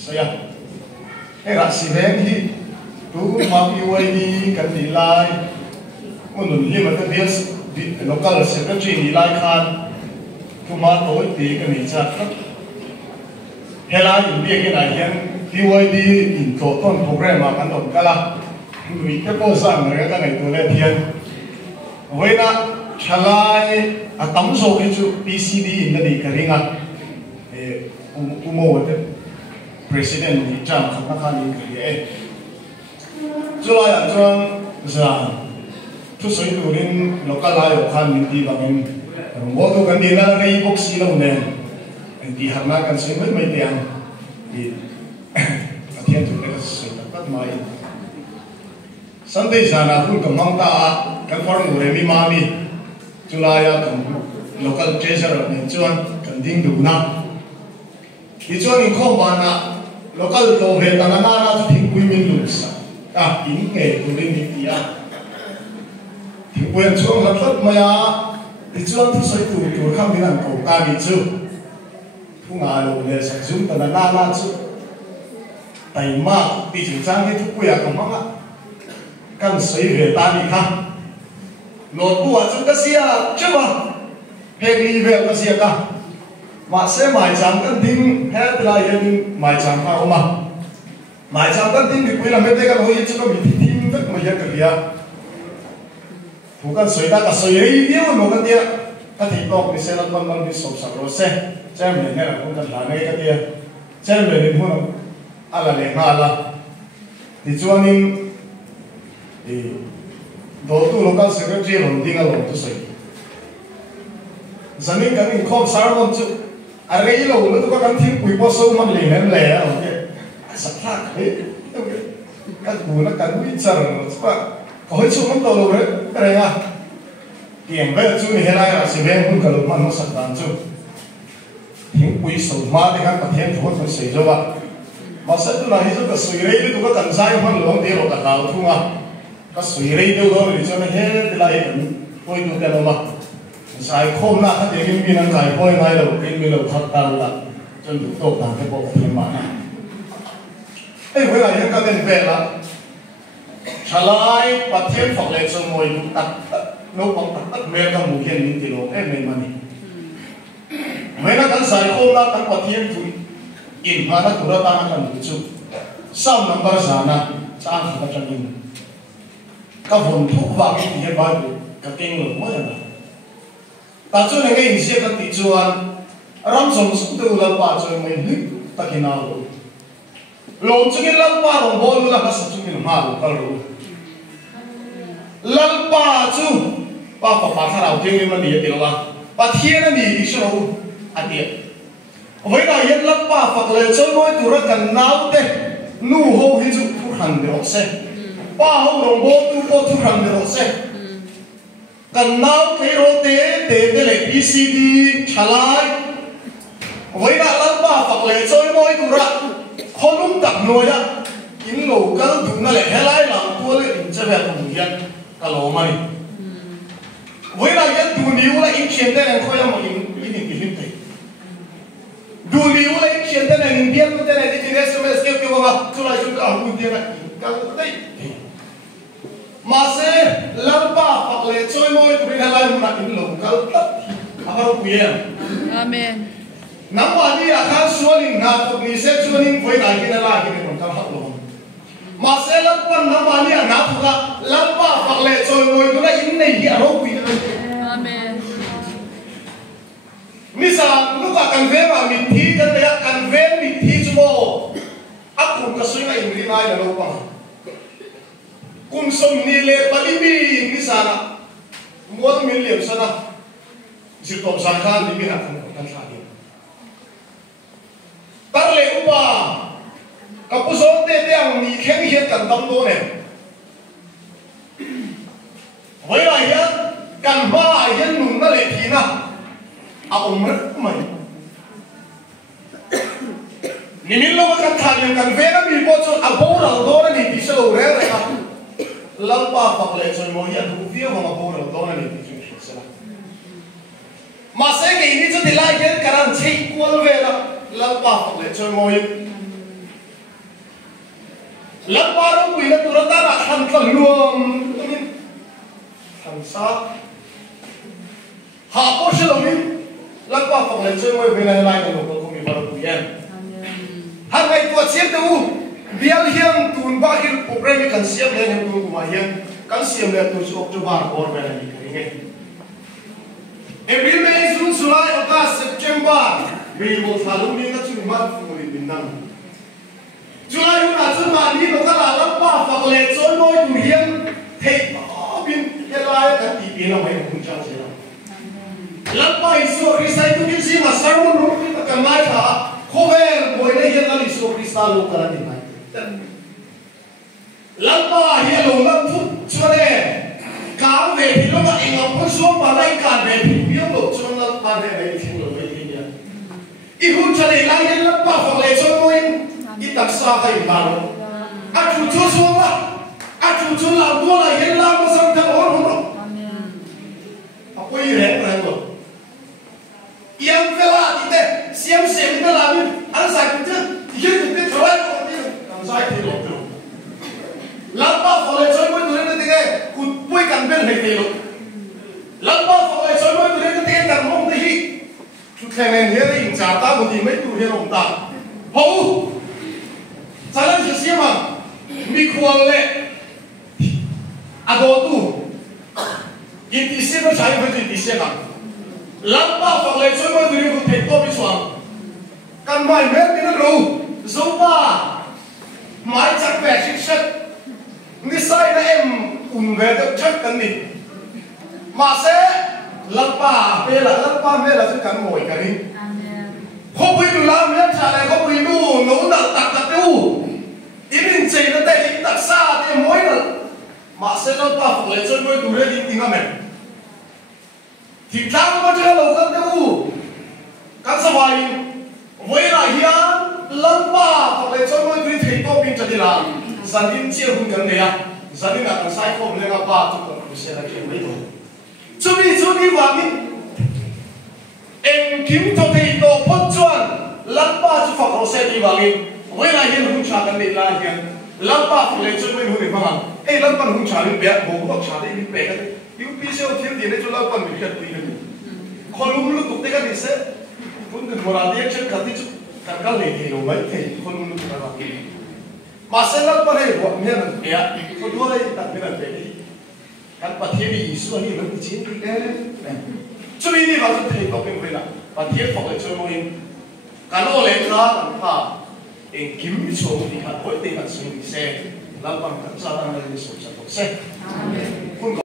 saya era si ven hi tu ma UID kan di lai unun hi ma ka dia local secretary ni lai khan tu ma toi ti kan ni cha hela in bi ke na hian UID in to ton program ma kan dom kala mi ke po sang re ka ngai tu le thian hoina chalai atam so ke chu PCD in the karinga umo president ni jam khana khani kri July an chuan za thu soi turin local ayo khan min ti bangin mo tu kan dina nei box lo ne di harna kan sei mai tiang di athian tu ka sei tak mai Sunday sana pun kamang ta kan form re mi mami July kan local treasurer ni chuan kan ding du na di chuan in khom ba na local lo he ta na na thing pui min lu sa ta in nge tu rin ni tia thì quyền chuông lập pháp mà thì chuông thì soi tủ không biết làm cổ ta bị chưa thu ngài rồi để sản xuất tận là na chứ tại mà thì chúng ta cái thu quyền không mắc cần soi về ta bị khăn lột bùa chúng ta xia chứ mà hệ đi về ta xia cả mà sẽ mãi chẳng cần tin hết là hiện mãi chẳng phải mà mãi chẳng cần tin thì quyền làm hết cái hồi chứ có bị tin tất mà hiện cái gì bukan sudah tak sudah dia bukan dia tapi kok misalnya teman di sosial media saya melihat bukan lagi ke dia saya melihat pun ala lehma ala dijuanin di dotu lokal secretary londing along tu saya zamin kami kau sarwan tu hari ini lo tu kan tim kui poso man lehen leh oke sakak kan guna kan bicara sebab hồi chung không tàu rồi cái này à tiền bây giờ chú này hiện nay là sự biến cũng cần lúc mà nó sẵn sàng chú những quý số mà thì các bạn hiện thuộc về sử dụng mà sẽ tu là hiện cái suy nghĩ thì có cần sai không luôn thì rồi cả đào thu à cái suy nghĩ đâu đó thì cho nó hết thì lại cũng quay tụ cái đó mà sai không là cái tiền mình đang sai quay ngay đầu tiền mình đầu thật đào là cho đủ tốt làm cái bộ phim mà ấy với lại những cái tiền về là Chalai pathian phật lệ cho ngồi lúc tắt lúc bóng tắt tắt mẹ các mù hiền những tỷ lệ em mình mà nè mấy nó cần sai khô là tắt pathian tụi in mà nó tụi nó ta nó cần tụi chú sau năm ba giờ na sang thì nó chân in các vùng thuốc vàng cái gì vậy các kinh lực mới là ta cho nên cái hình xe các tỷ chuan ram sông sông từ là ba cho mình hít ta khi nào rồi lộn cho cái lăng ba đồng bồn là các sản xuất cái mà rồi lăng ba chú ba phật ba thằng nào tiếng mà đi tiếng ba ba thiên là đi số anh đi với lại những lăng ba phật lệ cho mỗi tuổi ra cần nào thế nu hô hi chú thu hành được xe ba hô đồng bồn thu hành được xe cần nào cái rô tế cái lệ PCD chalai với lại lăng ba phật lệ cho mỗi tuổi ra không đúng tập nuôi á những lỗ cái tụi nó lại hết lại làm tua lại in cho về cùng dân cái lỗ mày với lại cái tụi níu lại in chuyện thế này coi là một in cái hình thế tụi níu lại in chuyện thế này in biên thế này thì cái SMS kêu mà tụi lại chúng ta không tiền này cái đấy mà sẽ làm ba hoặc là chơi môi tụi nó lại một in lỗ cái tất apa rupiah Amen nắm vào đi là khăn xuống linh ngạc phục ni sẽ xuống linh với đại cái là cái này còn cao hấp luôn mà sẽ lắm quan nắm vào đi là ngạc phục là lắm ba hoặc lệ rồi ngồi tôi lại in này cái áo quỷ này Amen mi sa lúc mà cần vẽ vào mình thi cái đấy cần vẽ mình thi cho bộ áp dụng cái suy nghĩ mình này là đâu mà cùng sống ni lệ bali bi mi sa na muốn mình liệp sa na chỉ có sáng khan thì mình không có khả tắc lệ upa các bố số tê tê ang mì khen hiền cần tâm đô này với lại hiền cần ba hiền nung nó lệ thì na ông rất mày nimin lo cần thằng yang cần về nó bị bớt cho bố đầu đô nó đi sâu rẻ rồi à lâm ba phật lệ rồi mỗi hiền cũng phía mà bố đầu đô nó đi mà sẽ nghĩ đi cho thì lại hiền cả anh chơi quân về đó lâm ba phật lệ rồi mỗi lắm ba đâu quỷ là tụi nó ta đã thành phần luôn thành sao họ có sự đồng ý lắm ba phòng lên chơi mới về này lại còn không bị vào quỷ em hàng ngày tuột xiêm tu biar hiang tun ba hiang program kan xiêm lên hiang tun kuma hiang kan xiêm lên tu số cho ba or về này cái nghe April May June July August September vì một tháng lúcนี้ก็ชื่อมันฟูริบินนั่งJuly น่าจะมานี่เราก็ลาลับป้าฝักเล็ดโซนน้อยดูเฮียนเทปบินเฮลายกันตีปีเราไม่คุ้นจังเสียลับป้าอิสุคริสต์ตุกินซีมาสารมุนรู้ที่กันไม่ท่าโคเวลบอยเลยเฮียนนั่นอิสุคริสต์ลูกกันที่ไหนลับป้าเฮียลงลับทุกชั่วเลยการเวทีเราก็เองเอาคนสวมมาไล่การเวทีเบี้ยวหลบจนลับป้าได้ไปทิ้งเลย Ihun cari lain lepas oleh semua itak sahai baru. Aku semua, aku lalu lain lalu sampai orang. Apa ini rem? Yang vela itu siam itu lalu, ansai itu dia terlalu orang ansai itu loh. Lepas oleh semua tu dia tiga kutui kampen itu. Lepas oleh semua tu dia tiga termong deh. Khen này thế thì trả ta một thì mấy tụ hiện ông ta hậu sao lại chỉ xem mà mi khuang lệ đồ tu in tí xem nó trái với tí xem à lắm ba phật lệ cho mọi người cũng thấy to bị xoắn căn bài mét cái nó đủ dấu ba mái chắc vẻ xích xích người sai là em về được chắc cần đi mà sẽ lắp ba về là sẽ cần ngồi cái đi không biết được làm hết trả lại không biết đủ nấu đặt đặt đủ ý mình chỉ là để đặt xa thì mỗi lần mà sẽ lắp ba phục lại cho mỗi đủ để đi tiếng mình thì tháng mà chưa lâu cần đủ các sao vậy với lại hiện lắp ba phục lại cho mỗi đủ thì tôi biết cho đi làm gia đình chia không cần đấy à gia đình là sai không nên lắp ba chúng ta sẽ là chuyện mấy thôi chú đi vào đi em kiếm cho thầy tổ phân chuẩn lắm ba chú phật họ sẽ đi vào đi với lại hiện không trả cần định là hiện lắm ba phải lên chân với hướng để bằng ấy lắm ba không trả đến bé bố cũng trả đến bé cái yếu pi siêu thiên tiền đấy cho lắm ba mình biết tùy được còn lúc tục đấy cái gì sẽ cũng được một là đi chân khát đi chút cái này thì đâu mấy thầy còn lúc là gì mà sẽ lắm ba này bọn nhân bé còn đua đây đặt cái này bé kan pathian di isu ni lo chin ti le chui ni ba chu thei to pin ve la pathian phok le chu moin kan o le tra kan pha en kim chu ni ha khoi te kan su ni se lam pam kan sa dan le so cha to se amen